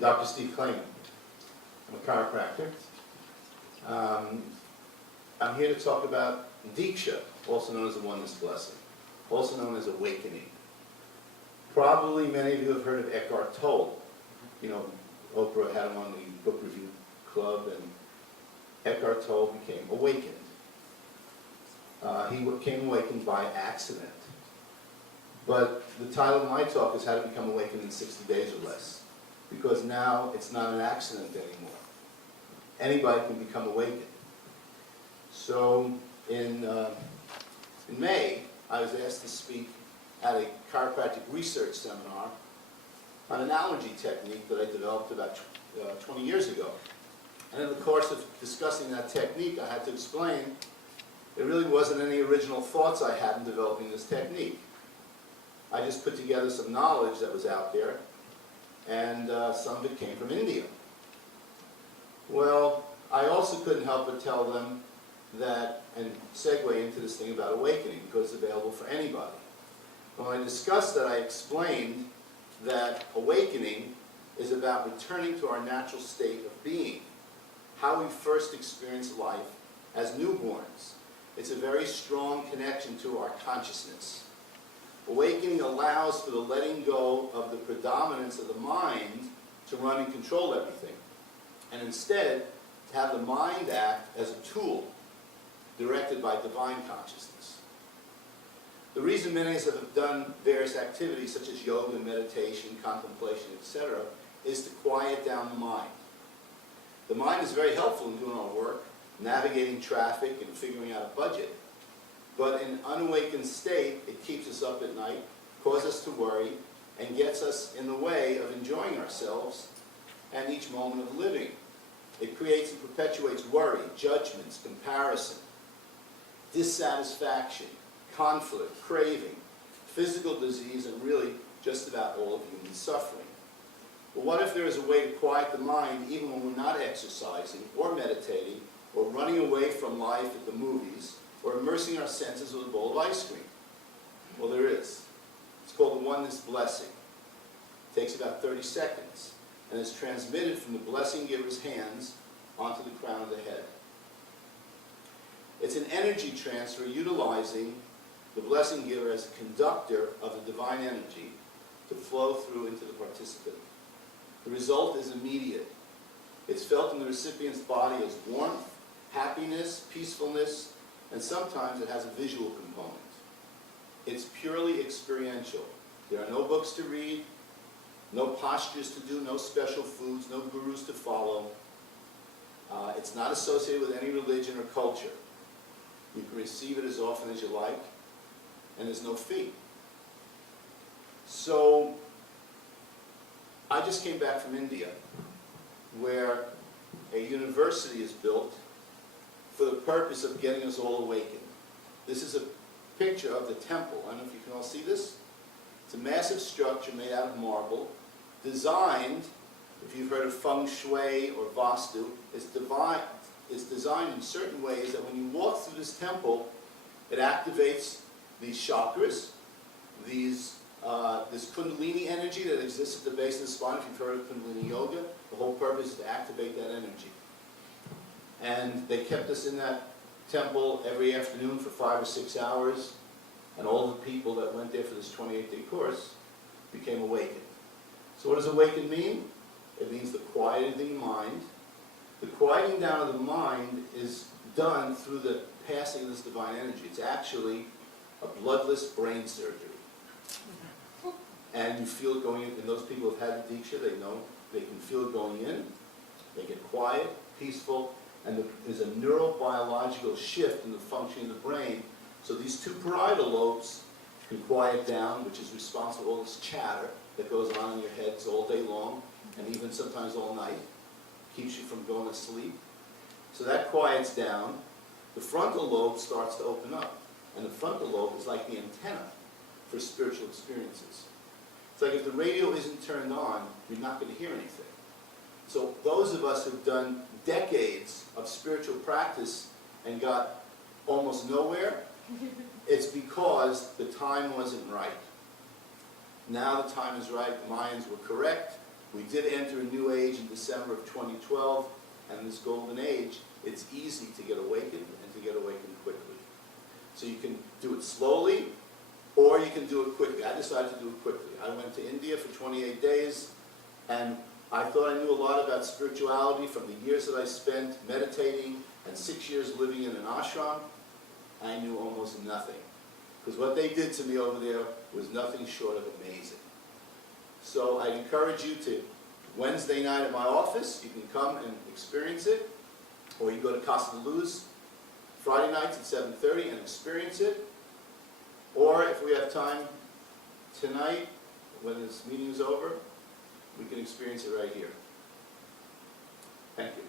Dr. Steve Klayman. I'm a chiropractor. I'm here to talk about Diksha, also known as the oneness blessing, also known as awakening. Probably many of you have heard of Eckhart Tolle. You know, Oprah had him on the book review club, and Eckhart Tolle became awakened. He became awakened by accident. But the title of my talk is How to Become Awakened in 60 Days or Less, because now it's not an accident anymore. Anybody can become awakened. So in May, I was asked to speak at a chiropractic research seminar on an allergy technique that I developed about 20 years ago. And in the course of discussing that technique, I had to explain there really wasn't any original thoughts I had in developing this technique. I just put together some knowledge that was out there, and some of it came from India. Well, I also couldn't help but tell them that, and segue into this thing about awakening, because it's available for anybody. When I discussed that, I explained that awakening is about returning to our natural state of being, how we first experience life as newborns. It's a very strong connection to our consciousness. Awakening allows for the letting go of the predominance of the mind to run and control everything, and instead to have the mind act as a tool directed by divine consciousness. The reason many of us have done various activities such as yoga, meditation, contemplation, etc., is to quiet down the mind. The mind is very helpful in doing our work, navigating traffic and figuring out a budget. But in an unawakened state, it keeps us up at night, causes us to worry, and gets us in the way of enjoying ourselves and each moment of living. It creates and perpetuates worry, judgments, comparison, dissatisfaction, conflict, craving, physical disease, and really just about all of human suffering. But what if there is a way to quiet the mind even when we're not exercising or meditating or running away from life at the movies or immersing our senses with a bowl of ice cream? Well, there is. It's called the oneness blessing. It takes about 30 seconds and is transmitted from the blessing giver's hands onto the crown of the head. It's an energy transfer utilizing the blessing giver as a conductor of the divine energy to flow through into the participant. The result is immediate. It's felt in the recipient's body as warmth, happiness, peacefulness, and sometimes it has a visual component. It's purely experiential. There are no books to read, no postures to do, no special foods, no gurus to follow. It's not associated with any religion or culture. You can receive it as often as you like, and there's no fee. So, I just came back from India, where a university is built for the purpose of getting us all awakened. This is a picture of the temple. I don't know if you can all see this. It's a massive structure made out of marble, designed, if you've heard of feng shui or vastu, it's designed in certain ways that when you walk through this temple, it activates these chakras, this kundalini energy that exists at the base of the spine. If you've heard of kundalini yoga, the whole purpose is to activate that energy. And they kept us in that temple every afternoon for 5 or 6 hours, and all the people that went there for this 28-day course became awakened. So what does awaken mean? It means the quieting of the mind. The quieting down of the mind is done through the passing of this divine energy. It's actually a bloodless brain surgery. And you feel it going in, and those people who have had the Diksha, they know, they can feel it going in, they get quiet, peaceful, and there's a neurobiological shift in the function of the brain. So these two parietal lobes can quiet down, which is responsible for all this chatter that goes on in your heads all day long, and even sometimes all night. Keeps you from going to sleep. So that quiets down. The frontal lobe starts to open up. And the frontal lobe is like the antenna for spiritual experiences. It's like if the radio isn't turned on, you're not going to hear anything. So those of us who've done decades of spiritual practice and got almost nowhere, it's because the time wasn't right. Now the time is right, the Mayans were correct, We did enter a new age in December of 2012, and this golden age, it's easy to get awakened and to get awakened quickly. So you can do it slowly, or you can do it quickly. I decided to do it quickly. I went to India for 28 days, and I thought I knew a lot about spirituality from the years that I spent meditating and 6 years living in an ashram. I knew almost nothing. Because what they did to me over there was nothing short of amazing. So I encourage you to, Wednesday night at my office, you can come and experience it, or you go to Casa de Luz Friday nights at 7:30 and experience it, or if we have time tonight, when this meeting is over, we can experience it right here. Thank you.